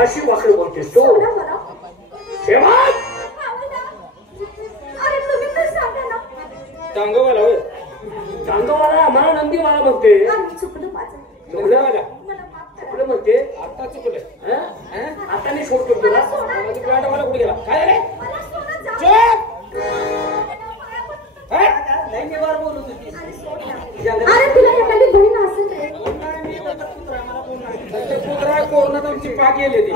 अशी वाकडी बोलतेस तू? ठेवा. अरे तुम्ही तर सांगा ना. टांगवाला होय. टांगवाला आम्हाला नंदीवाला म्हणते. चुकलं माझं. चुकलं माझ्या. चुकलं म्हणते. आता चुकलं. आता नाही सोडतो तुला. मला कुठे गेला काय रे? चुप. नाही निवार बोलत होती. अरे तुला एखादी बहीण असेल रे. कुत्रा कोरोना तुमची पाक गेले ती.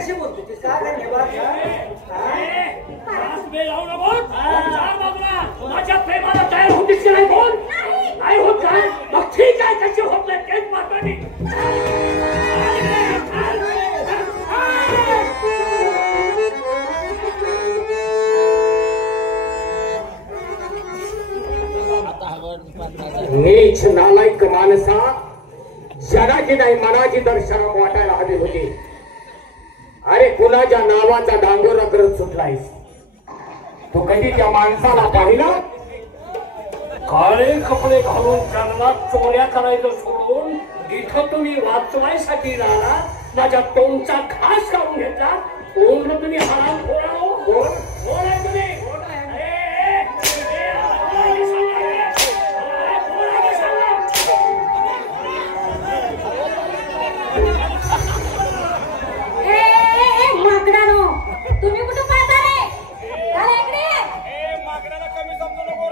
कशी बोलते ती? काय निवार माझ्या प्रेमाला तयार होतीस की नाही? बोल. नाही होत का? मग ठीक आहे. कशी होत नाही तेच महत्वाची. नीच नालायक माणसा, जगाची नाही मनाची दर्शन वाटायला हवी होती. अरे कुणाच्या नावाचा डांगोरा करत सुटलायस तू? कधी त्या माणसाला पाहिला? काळे कपडे घालून त्यांना चोऱ्या करायचं सोडून इथं तुम्ही वाचवायसाठी राहिला. माझ्या तोंडचा घास काढून घेतला. कोण तुम्ही हराम खोरा? कोण आहे तुम्ही? तुम्ही कुठे पाहता रे? चला इकडे. माकडाला कमी समजू नको.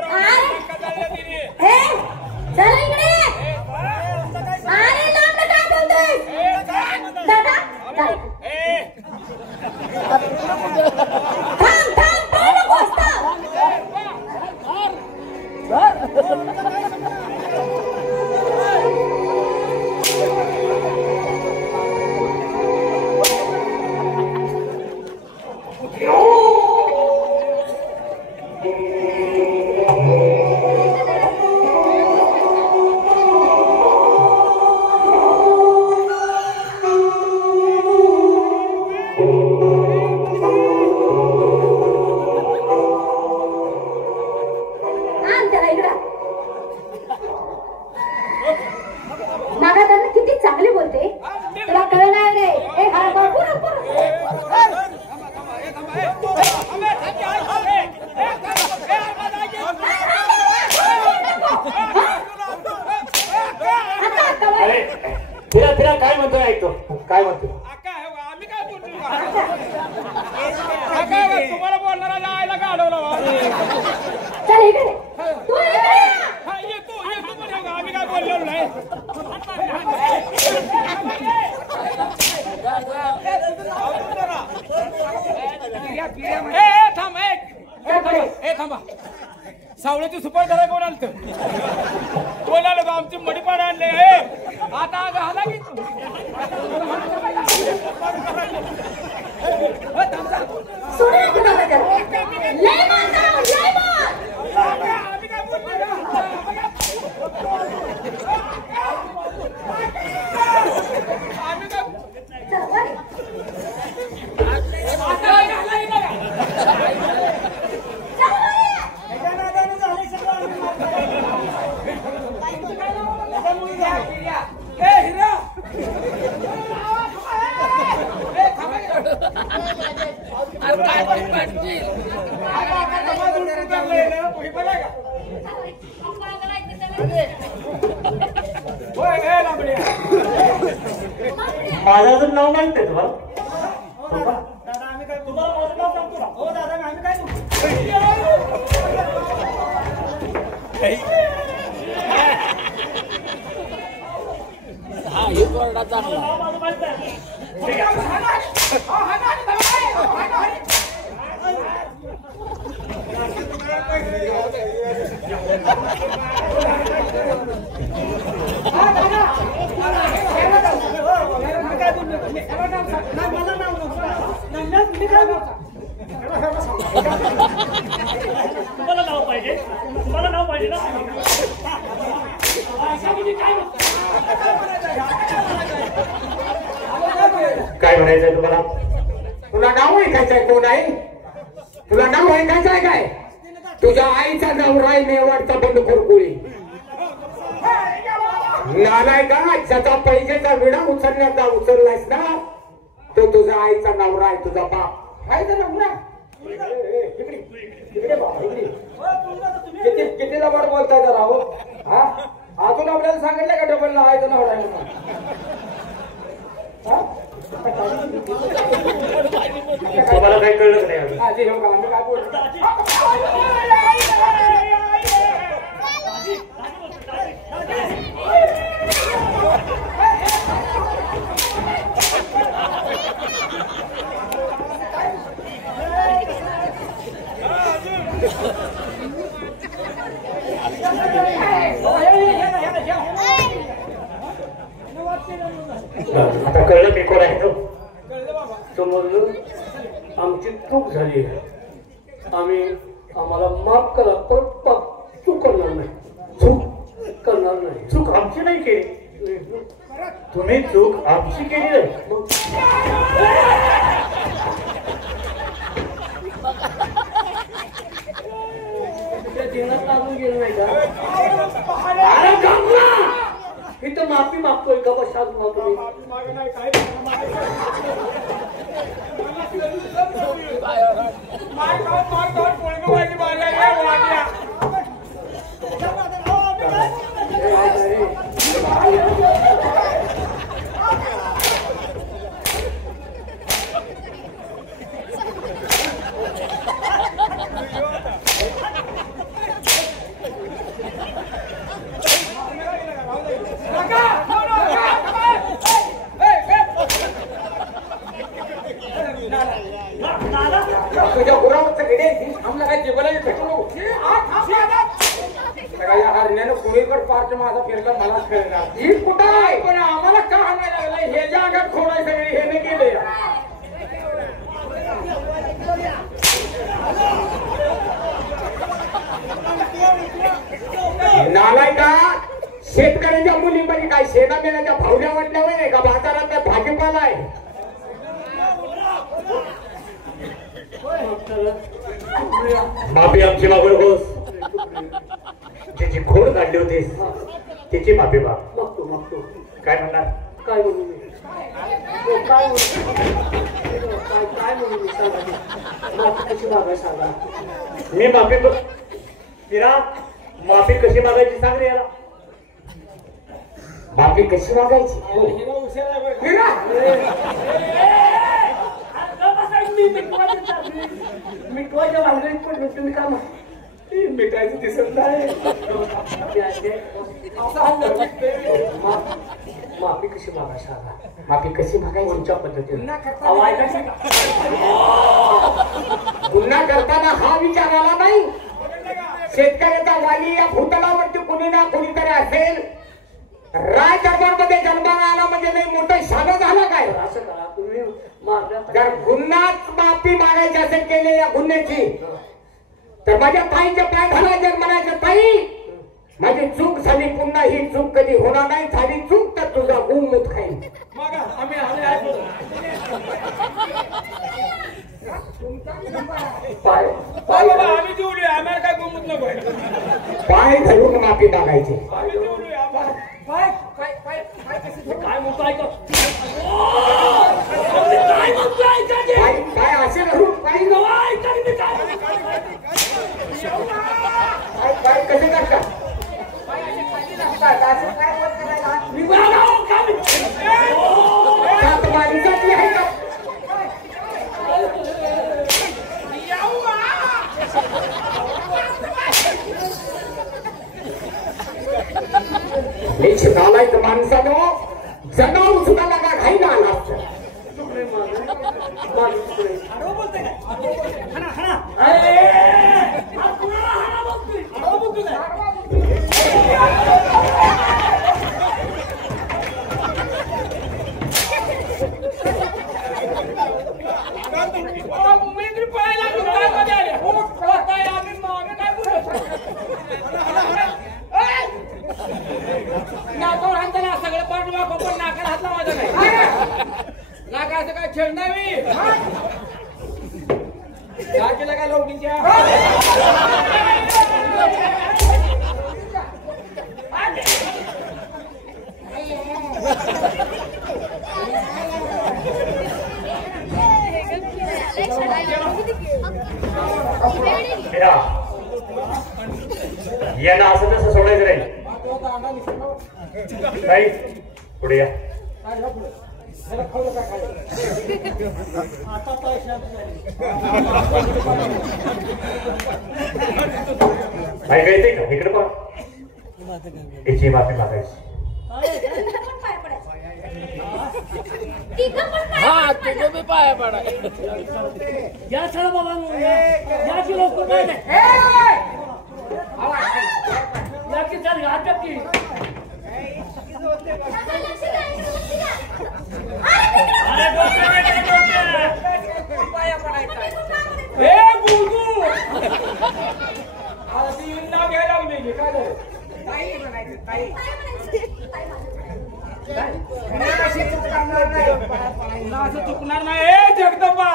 चला इकडे. अरे लांब काय बोलतोय दादा? थांब थांब पाहू नकोस. किती चांगले बोलते तुला कळणार रे. हे फिरा फिरा काय म्हणतोय? ऐकतो काय म्हणतो? आम्ही काय बोलतो? तुम्हाला बोलणारा आयला गाडवला. चल इकडे. आम्ही काय बोललो नाही. थांबा. सावळ्याची सुपर धरा कोण आलं? कोण आलं? आमची मडीपाड आणले. आता घाला की माझं अजून नाव माहिती तुम्हाला? दादा आम्ही काय तुम्हाला बोलतो सांगतो. हो दादा आम्ही काय हे कोरडा चांगला. तुम्हाला नाव पाहिजे? तुम्हाला नाव पाहिजे ना? काय म्हणायचंय तुम्हाला? तुला नाव ऐकायचंय? कोण आहे तुला? नाव ऐकायचंय काय? तुझ्या आईचा नाव राय मेवाडचा बंडखोर कोळी. नालाय का ज्याचा पैजेचा विडा उचलण्याचा उचललायस ना तो तुझा आईचा नवरा आहे तुझा बाप आईचा नवरा किती लबाड बोलताय जरा हो हा अजून आपल्याला सांगितलं का डबल आईचा नवरा आहे म्हणून तुम्हाला काही कळलं नाही आजी हो का आम्ही काय बोलतो आता कळलं मी कोण आहे तो समजलं आमची चूक झाली आहे आम्हाला माफ करा पण चूक करणार नाही चूक करणार नाही चूक आमची नाही केली तुम्ही चूक आमची केली नाही जीवनात लागून गेलं नाही का इथं माफी मागतोय का बसा तुम्ही तुझ्या गुरावरचं गेले आम्हाला काय जेवणाला भेटलो हरण्यानं कुणीकडे पार्ट माझा फिरला मला खेळणार ही कुठं आहे पण आम्हाला का हाणायला लागलं हे ज्या अंगात खोडाय सगळे हे नाही गेले नालाय का शेतकऱ्यांच्या मुलीमध्ये काय शेणा मेण्याच्या भावल्या वाटल्या नाही का बाजारात भाजीपाला आहे माफी आमची मागून होस त्याची खोड काढली होतीस तिची माफी मागतो काय म्हणणार काय म्हणू मी काय म्हणू मी माफी कशी मागाय सांगा मी माफी माफी कशी मागायची सांग रे याला माफी कशी मागायची मिठवायच्या भांडणीत पण तुम्ही का मिठायचं दिसत नाही माफी कशी मागाय सांगा माफी कशी मागायची कोणत्या पद्धतीने गुन्हा करताना हा विचार आला नाही शेतकऱ्याचा वाली या भूतलावरती कुणी ना कुणीतरी असेल राय दरबारमध्ये जन्माला आला म्हणजे नाही मोठं शान झालं काय असं करा तुम्ही मारल्या जर गुन्हाच माफी मागायची असेल केले या गुन्ह्याची तर माझ्या ताईचे पाय घालायचे म्हणायचं ताई माझी चूक झाली पुन्हा ही चूक कधी होणार नाही झाली चूक तर तुझा गुमूत खाईन पाय आम्ही जेवलोय आम्हाला काय गमत नको पाय धरून माफी मागायची आम्ही जेवलोय काय म्हणतो ऐका पाय असे धरून पाय पाय कसे करतात माणसातली आहे का नालायक माणसानं जनावर सुद्धा लागा घाईला आला असतं सगळं पाठवा यांना असं तसं सोडायचं नाही. नाही पुढे या. ऐकायचंय का इकडे पहा. याची माफी मागायची. हा तिघं बी पाया पडा. या चला बाबा या की लोक या की चल अटक की हे गुरु आधी नाव घ्यायला लागले. काय झालं? ताई म्हणायचं ताई. असं चुकणार नाही जगदंबा.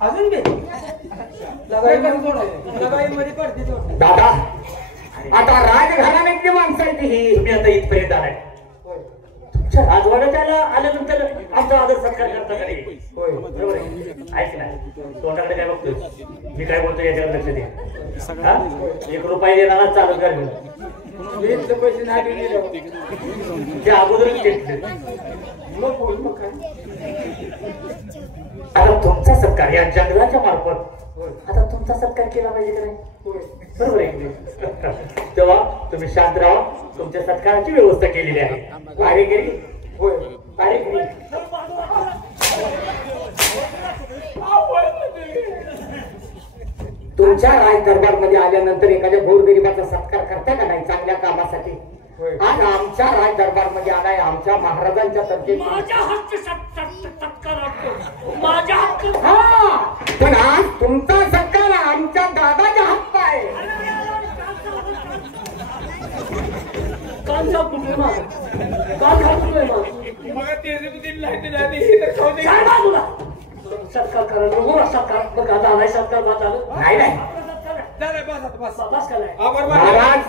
अजून दादा आता राजघराण्यातली माणसं आहे ही. तुम्ही आता इथपर्यंत आलाय. तुमच्या राजवाड्यात आल्यानंतर आमचा आदर सत्कार करता का नाही? बरोबर आहे. ऐक ना तोंडाकडे काय बघतोय मी काय बोलतोय याच्याकडे लक्ष दे. 1 रुपया देणारा चालू कर. पैसे नाही दिले ते अगोदरच घेतले. आता तुमचा सत्कार या जंगलाच्या मार्फत आता तुमचा सत्कार केला पाहिजे का नाही? बरोबर आहे. तेव्हा तुम्ही शांत राहा. तुमच्या सत्काराची व्यवस्था केलेली आहे. कारेगिरी होय कारेगिरी. तुमच्या राज दरबार मध्ये आल्यानंतर एखाद्या गोरगरिबाचा सत्कार करता का नाही चांगल्या कामासाठी? आज आमच्या राज दरबार मध्ये आलाय आमच्या महाराजांच्या तर्फे. माझ्या हक्क सत्कार माझ्या हक्क. हा पण आज तुमचा सत्कार आमच्या दादाच्या हक्क आहे. कांदा कुठे माझा कांदा कुठे माझा मग ते दिली नाही तर खाऊ दे. काय तुला सत्कार करायला नको. सत्कार बघ आता आलाय सत्कार बाद झालं. नाही नाही बस कराय महाराज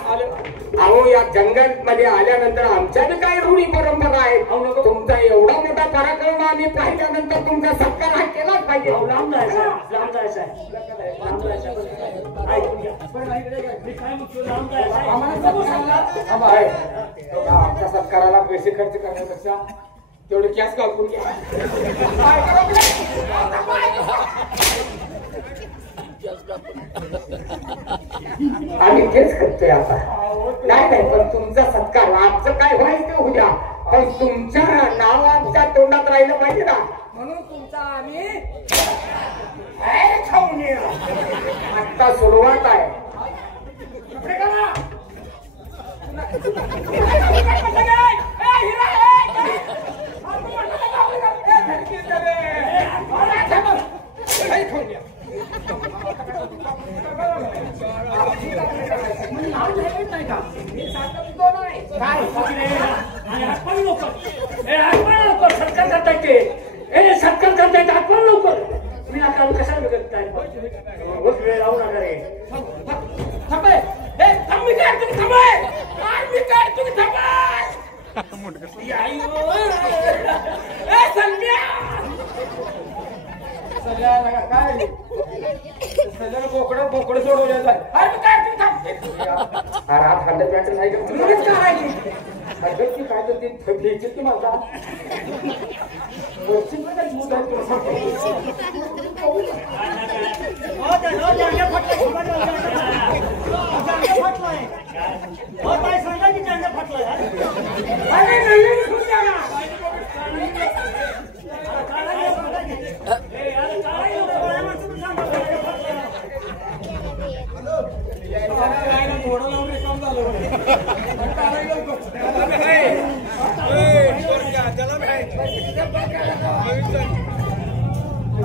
अहो या जंगल मध्ये आल्यानंतर आमच्या बी काही रूढी परंपरा आहेत. तुमचा एवढा मोठा पराक्रम आम्ही पाहिल्यानंतर तुमचा सत्कार हा केलाच पाहिजे. लांब जायचं लांब जायचं लांब जायचं. मी काय म्हणतो लांब जायचं. आमच्या सत्काराला पैसे खर्च करण्यापेक्षा तेवढे कॅश कापून घ्या. आम्ही तेच करतोय आता. नाही नाही पण तुमचा सत्कार आमचं काय व्हायचं ते होऊ द्या पण तुमच्या नाव आमच्या तोंडात राहिलं पाहिजे ना. म्हणून तुमचा आम्ही खाऊन ये. आता सुरुवात आहे. सत्कार करता येते. सत्कार करता येते. आपण लवकर मी आता कशाला करताय वेळ लावू नका रे. बोकडं सोडवलं जाय. रात हल्लं पॅटर्न नाही का काय तर ते घ्यायचे की माझा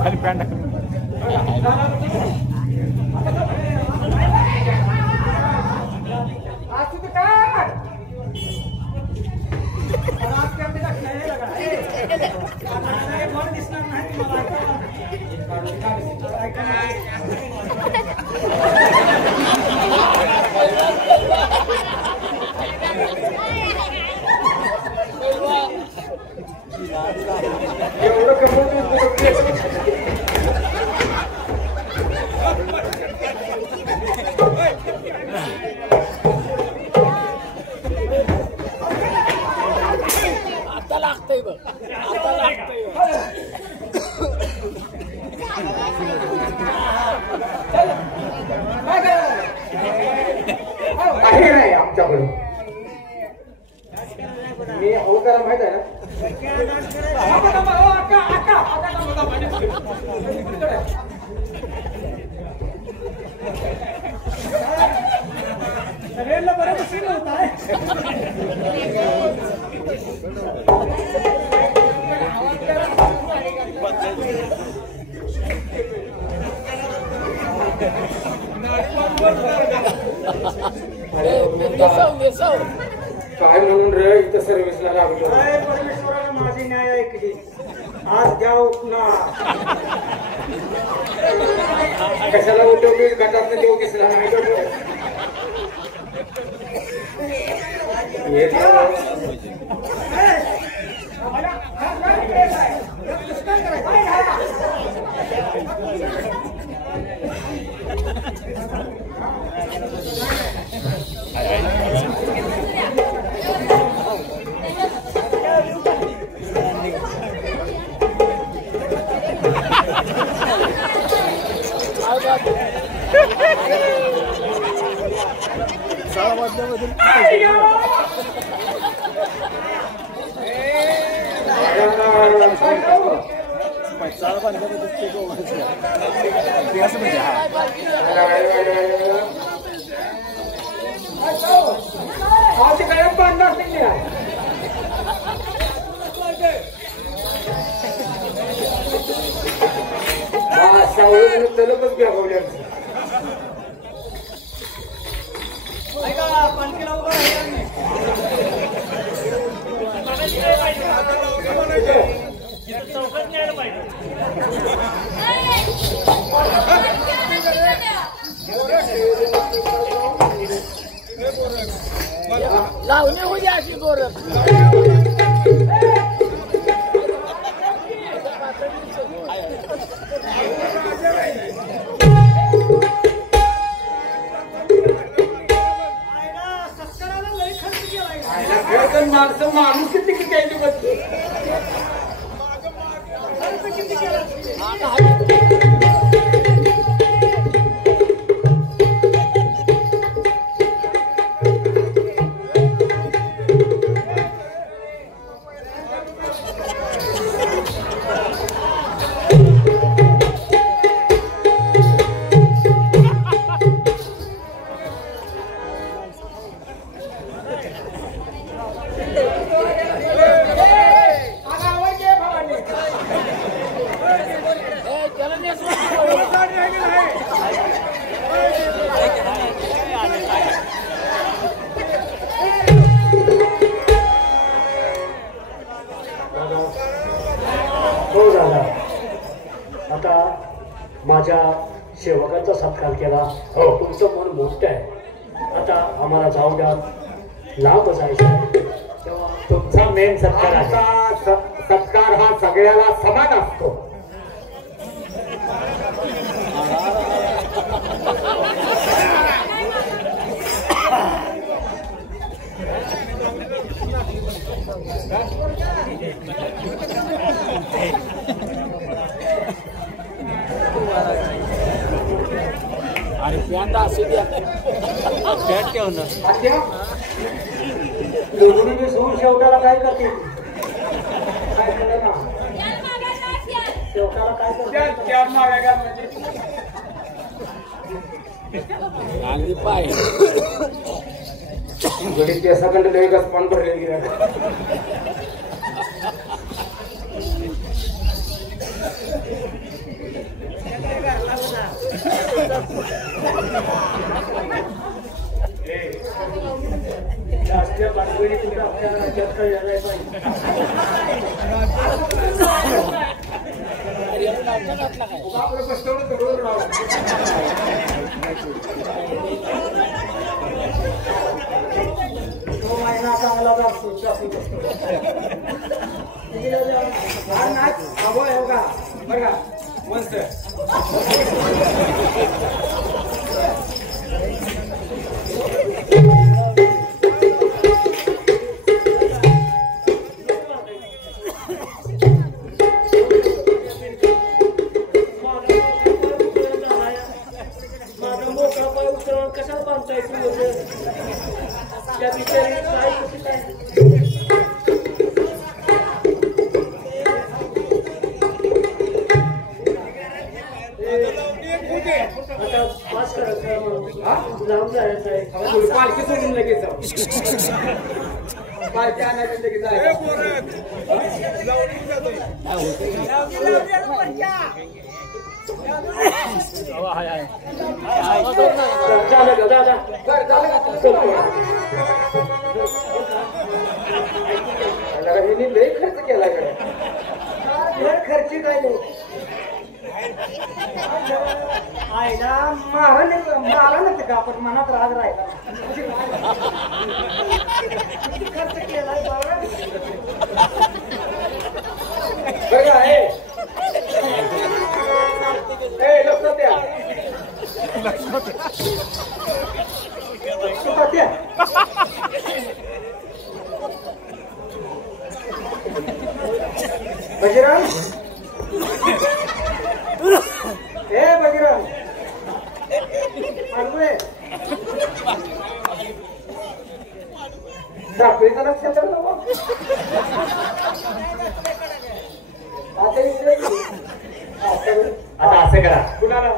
खाली पॅन्ट एवढं कमवतो आहे नाही आमच्याकडून. मी अवतारा माहित आहे ना. सगळ्यांना बरं बसून होत आहे. काय म्हणून रे इथं सर्व्हिसला लागलो. परमेश्वराला माझी न्याय ऐकली. आज द्या उपना. कशाला उद्योगी गटात देऊ दिसला नाही. तलपच घ्या बोल. चौकात न्यायला पाहिजे. लावणी होती अशी गोरख. माणसं माणूस किती किती बसते. हो दादा, आता माझ्या सेवकांचा सत्कार केला. हो, तुमचं मन मोठं आहे. आता आम्हाला जाऊ द्या, लांब जायचं आहे. तेव्हा तुमचा मेन सत्कार आहे. आमचा सत्कार हा सगळ्याला समान असतो. अरे प्यांदा असू द्या. पॅट ठेव ना. दोघी मी सूर शेवटाला काय करते? काय केलं ना? शेवटाला काय करते? अगदी पाय गणित केसाखंड लगेच पण भरले गेले. राष्ट्रीय पातळीवर तुम्ही आपल्या राज्यात काय झालंय पाहिजे. आपलं कष्टावर सगळं राहू. तो महिना आता आला जातो. बघा बघा मस्त. त्या बिचारी काय कशी काय आता पास करायचं आहे लांब जायचं आहे पालखी सोडून लगेच जाऊ. पालखी आणायला लगेच जायचं. झालं का दादा बरं, झालं का तुझं? जरा हिने लय खर्च केला गड्या. घर खर्ची काय नाही आईला मारा नव्हते का पण मनात राग राहिला खर्च केलाय बाबा बरं का, लक्षात द्या. तात्या बजरंग ए बजरंग अडगुळे साखळीचं लक्षात आलं बाबा. आता इकडे आता असं करा कुणाला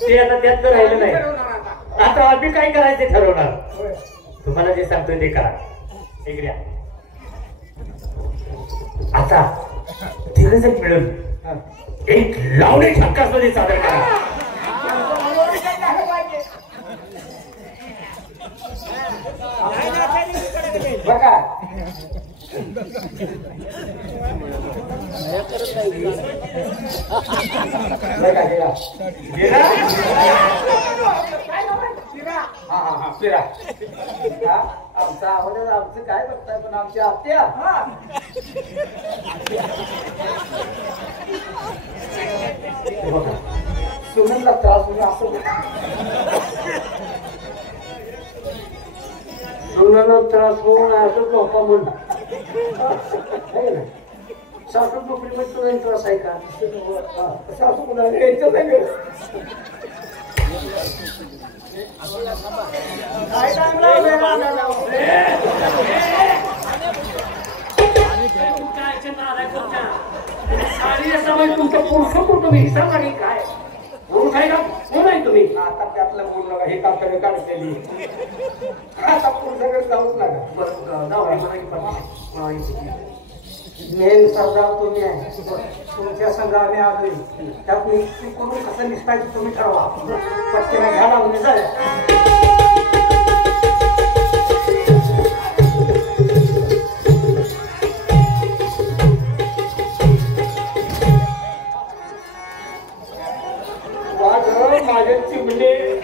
ते आता त्यात तर राहिलं नाही ठरवणार आता? आता आम्ही काय करायचं ते ठरवणार तुम्हाला जे सांगतोय ते करा इकडे या. आता तिघजण मिळून एक लावणी छक्कामध्ये सादर करा. बघा बघा गेला. गेला? हा फिरा. हा, आमचा आवाज आमचं काय बघताय पण आमची आत्या सुनंदा त्रास होईल असं सोनाला त्रास होऊन असं झोपा म्हण सासू नोकरी मध्ये तुला त्रास आहे का सासू कुणाला यांच्या सगळं काय तुमचं पुरुष तुम्ही हिसाब आणि काय म्हणून काय का कोण आहे तुम्ही आता त्यातलं बोलू नका हे कातडे काढतेली आता पुढच्याकडे जाऊच नका बरं जाऊ मला की मेन सरदार तुम्ही आहे तुमच्या संघ आम्ही आलोय त्यात निश्चित करून कसं निष्ठायचं तुम्ही ठरवा पटकन घ्या लागून जाय माझे चिमणे